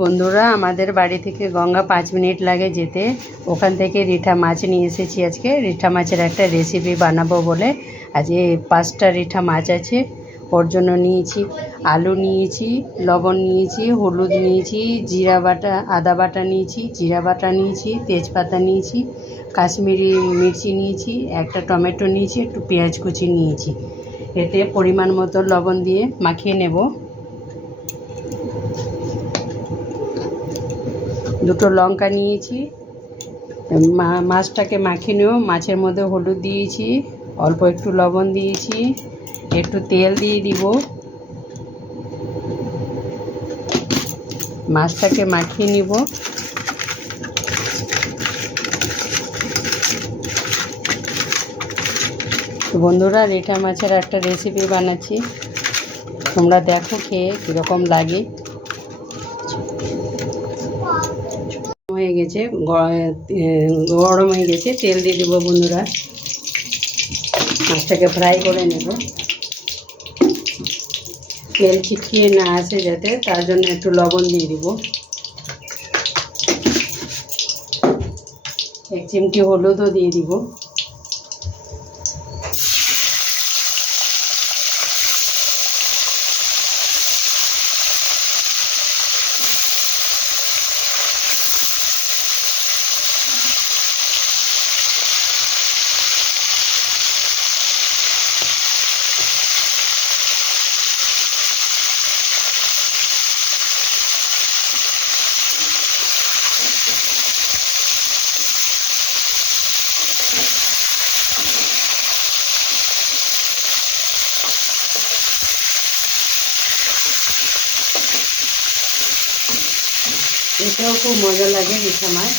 বন্ধুরা, আমাদের বাড়ি থেকে গঙ্গা 5 মিনিট লাগে যেতে। ওখান থেকে রিঠা মাছ নিয়ে এসেছি। আজকে রিঠা মাছের একটা রেসিপি বানাবো বলে আজকে 5টা রিঠা মাছ আছে। ওর জন্য নিয়েছি আলু, নিয়েছি লবণ, নিয়েছি হলুদ, নিয়েছি জিরা বাটা, আদা বাটা নিয়েছি, জিরা বাটা নিয়েছি, তেজপাতা নিয়েছি, কাশ্মীরি মির্চি নিয়েছি, একটা টমেটো নিয়েছি, একটু পেঁয়াজ কুচি নিয়েছি। এতে পরিমাণ মতো লবণ দিয়ে মাখিয়ে নেব। দুটো লঙ্কা নিয়েছি। মাছটাকে মাখিয়ে নেব। মাছের মধ্যে হলুদ দিয়েছি, অল্প একটু লবণ দিয়েছি, একটু তেল দিয়ে দিব। মাছটাকে মাখিয়ে নিব। বন্ধুরা, রিঠা মাছের একটা রেসিপি বানাচ্ছি, তোমরা দেখো খেয়ে কীরকম লাগে। হয়ে গেছে, গরম হয়ে গেছে, তেল দিয়ে দেবো। বন্ধুরা, মাছটাকে ফ্রাই করে নেব। তেল ছিটকিয়ে না আসে যাতে, তার জন্য একটু লবণ দিয়ে দিব। 1 চিমটি হলুদও দিয়ে দিব। এটাও খুব মজা লাগে। রিঠা মাছ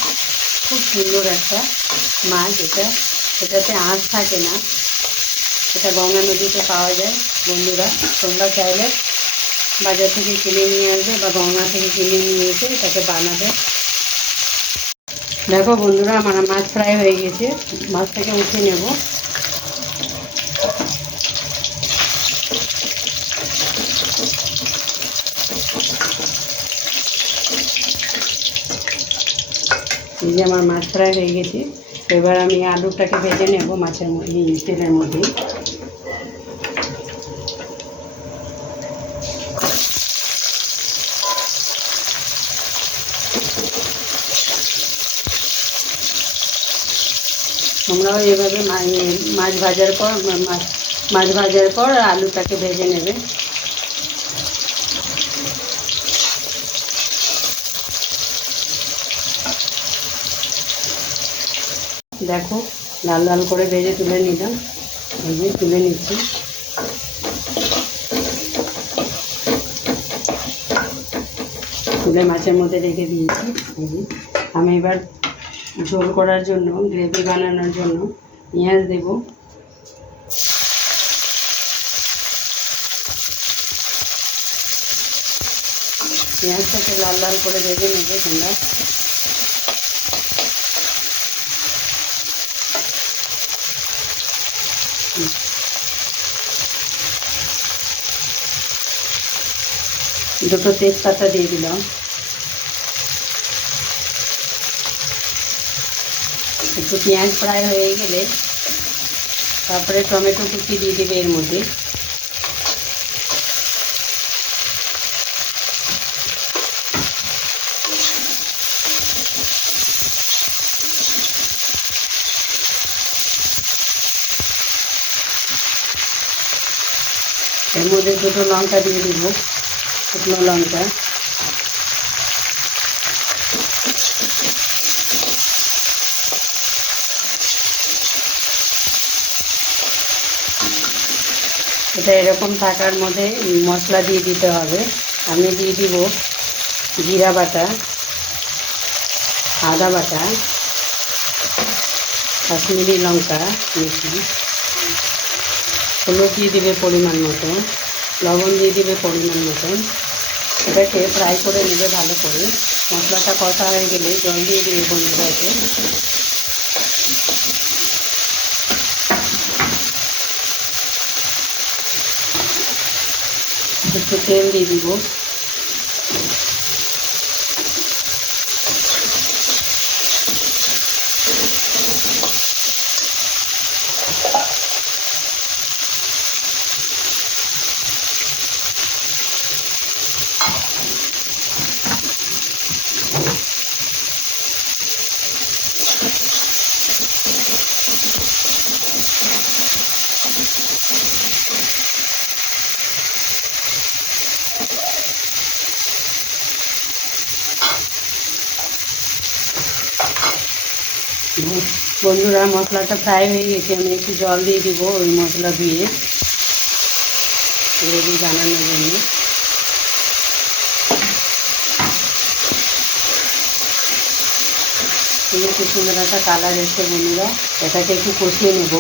খুব সুন্দর একটা মাছ। এটাতে আঁশ থাকে না। এটা গঙ্গা নদীতে পাওয়া যায়। বন্ধুরা, তোমরা চাইলে বাজার থেকে কিনে নিয়ে আসবে বা গঙ্গা থেকে কিনে নিয়ে এসে এটাকে বানাবে। দেখো বন্ধুরা, আমার মাছ ফ্রাই হয়ে গেছে। মাছটাকে উঠে নেব। এই যে আমার মাছ ফ্রাই হয়ে গেছে। এবার আমি আলুটাকে ভেজে নেব মাছের মধ্যে, তেলের মধ্যে। তোমরাও এভাবে মাছ ভাজার পর আলুটাকে ভেজে নেবে। দেখো, লাল লাল করে ভেজে তুলে নিলাম। ভেজে তুলে নিচ্ছি। তুলে মাছের মধ্যে রেখে দিয়েছি। আমি এবার ঝোল করার জন্য, গ্রেভি বানানোর জন্য পেঁয়াজ দেব। পেঁয়াজটাকে লাল লাল করে ভেজে নেবে তোমরা। দুটো তেজপাতা দিয়ে দিলাম। একটু পেঁয়াজ ফ্রাই হয়ে গেলে তারপরে টমেটো কুচি দিয়ে দেবে এর মধ্যে। এর মধ্যে দুটো লঙ্কা দিয়ে দেবো, শুকনো লঙ্কা। এটা এরকম থাকার মধ্যে মশলা দিয়ে দিতে হবে। আমি দিয়ে দিব জিরা বাটা, আদা বাটা, কাশ্মীরি লঙ্কা মিশি, হলুদ দিয়ে দিবে পরিমাণ মতো, লবণ দিয়ে দিবে পরিমাণ মতন। এটাকে ফ্রাই করে নেবে ভালো করে। মশলাটা কষা হয়ে গেলে জল দিয়ে দেবে বন্ধুরা। একটু তেল দিয়ে দিব। বন্ধুরা মশলাটা ফ্রাই হয়ে গেছে, আমি একটু জল দিয়ে দিব ওই মশলা দিয়ে গ্রেভি বানানোর জন্য। একটু সুন্দর একটা কালার এসছে বন্ধুরা, এটাকে একটু কষিয়ে নেব।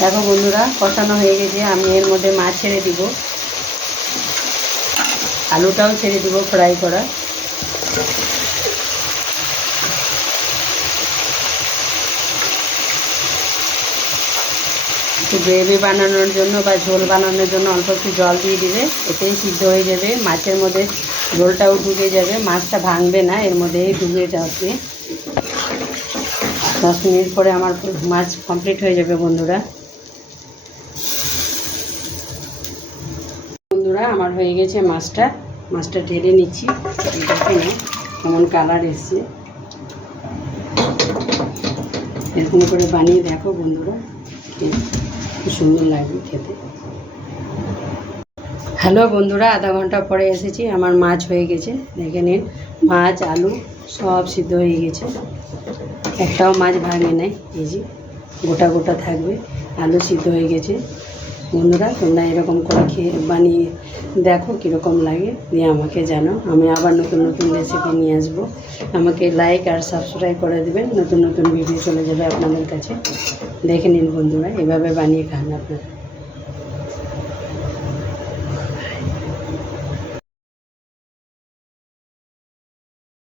দেখো বন্ধুরা কষানো হয়ে গেছে, আমি এর মধ্যে মাছ ছেড়ে দিব, আলুটাও ছেড়ে দিব ফ্রাই করা। একটু গ্রেভি বানানোর জন্য বা ঝোল বানানোর জন্য অল্প একটু জল দিয়ে দিবে, এতেই সিদ্ধ হয়ে যাবে। মাছের মধ্যে ঝোলটাও ঢুকে যাবে, মাছটা ভাঙবে না, এর মধ্যেই ঢুকে যাবে। 10 মিনিট পরে আমার মাছ কমপ্লিট হয়ে যাবে বন্ধুরা। বন্ধুরা আমার হয়ে গেছে মাছটা ঢেলে নিচ্ছি। দেখে নাও কেমন কালার এসছে, এরকম করে বানিয়ে দেখো বন্ধুরা, খুব সুন্দর লাগবে খেতে। হ্যালো বন্ধুরা, আধা ঘন্টা পরে এসেছি, আমার মাছ হয়ে গেছে। দেখে নিন মাছ আলু সব সিদ্ধ হয়ে গেছে, একটাও মাছ ভাঙে নাই, এই যে গোটা গোটা থাকবে। আলু সিদ্ধ হয়ে গেছে। বন্ধুরা তোমরা এরকম করে বানিয়ে দেখো কীরকম লাগে, দিয়ে আমাকে জানাও। আমি আবার নতুন নতুন রেসিপি নিয়ে আসবো। আমাকে লাইক আর সাবস্ক্রাইব করে দেবেন, নতুন নতুন ভিডিও চলে যাবে আপনাদের কাছে। দেখে নিন বন্ধুরা, এভাবে বানিয়ে খান আপনারা।